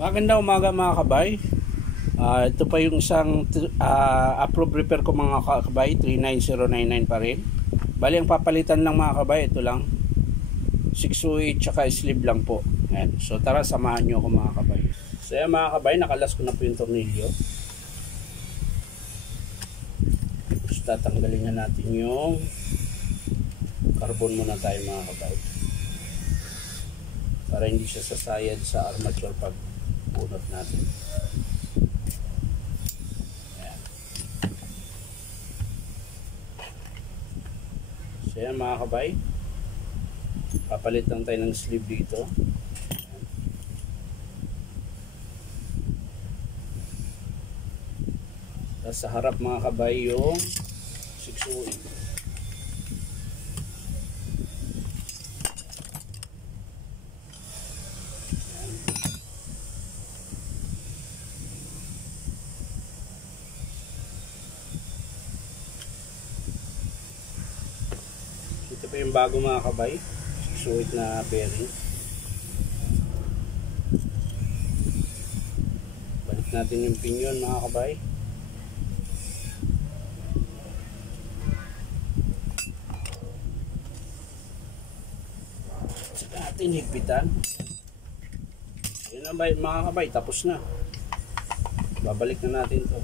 Magandang umaga mga kabay. Ito pa yung isang approved repair ko mga kabay, 39099 pa rin. Bali ang papalitan lang mga kabay, ito lang 608 tsaka sleeve lang po. Ayan. So tara samahan nyo ako mga kabay. So yan mga kabay, nakalas ko na po yung tornilyo. So tatanggalin na natin yung carbon muna tayo mga kabay, para hindi siya sasayad sa armature pag bunot natin. Ayan. So yan mga kabay, papalit lang tayo ng sleeve dito. Ayan. Tapos sa harap mga kabay yung 608. Ito pa yung bago mga kabay, 608 na bearing. Balik natin yung pinion mga kabay. Saka natin higpitan. Yun na mga kabay, tapos na. Babalik na natin to.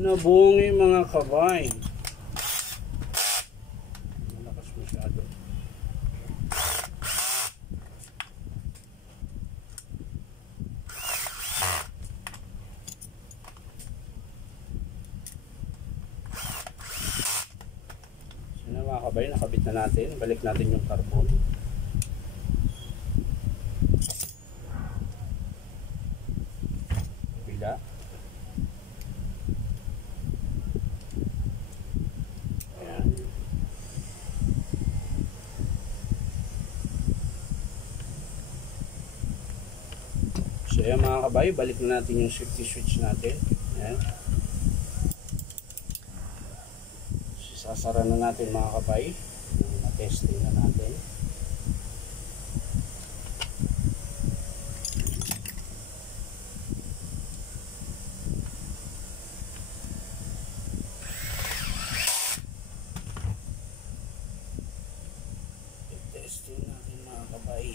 Nabungi mga kabay. Malakas masyado. So na mga kabay, nakabit na natin. Balik natin yung carbon. Bila. So yan mga kabay, balik na natin yung safety switch natin. Ayan. So, sasara na natin mga kabay. Na-testing na natin. I-testing natin mga kabay.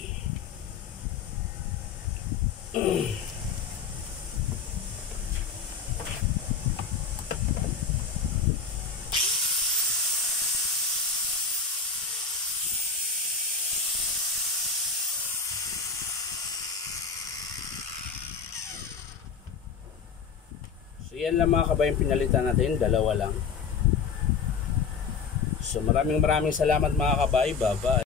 So yan lang mga kabay yung pinalitan natin, dalawa lang. So maraming salamat mga kabay, bye bye.